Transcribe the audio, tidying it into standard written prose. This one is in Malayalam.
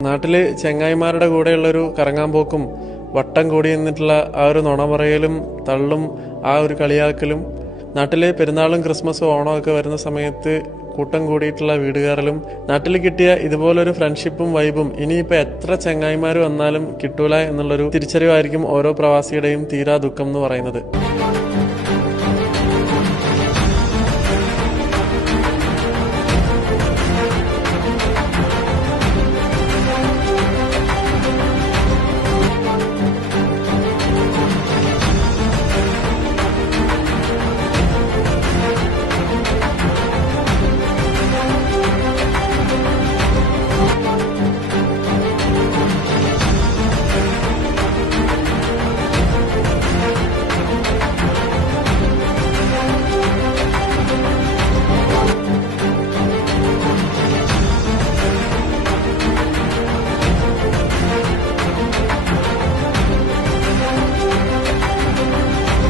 നാട്ടില് ചെങ്ങായിമാരുടെ കൂടെയുള്ളൊരു കറങ്ങാൻ പോക്കും വട്ടം കൂടി നിന്നിട്ടുള്ള ആ ഒരു നുണ പറയലും തള്ളും ആ ഒരു കളിയാക്കലും നാട്ടില് പെരുന്നാളും ക്രിസ്മസും ഓണമൊക്കെ വരുന്ന സമയത്ത് കൂട്ടം കൂടിയിട്ടുള്ള വീടുകാരലും നാട്ടിൽ കിട്ടിയ ഇതുപോലൊരു ഫ്രണ്ട്ഷിപ്പും വൈബും ഇനിയിപ്പോൾ എത്ര ചെങ്ങായിമാർ വന്നാലും കിട്ടൂല എന്നുള്ളൊരു തിരിച്ചറിവായിരിക്കും ഓരോ പ്രവാസിയുടെയും തീരാ ദുഃഖം എന്ന് പറയുന്നത്.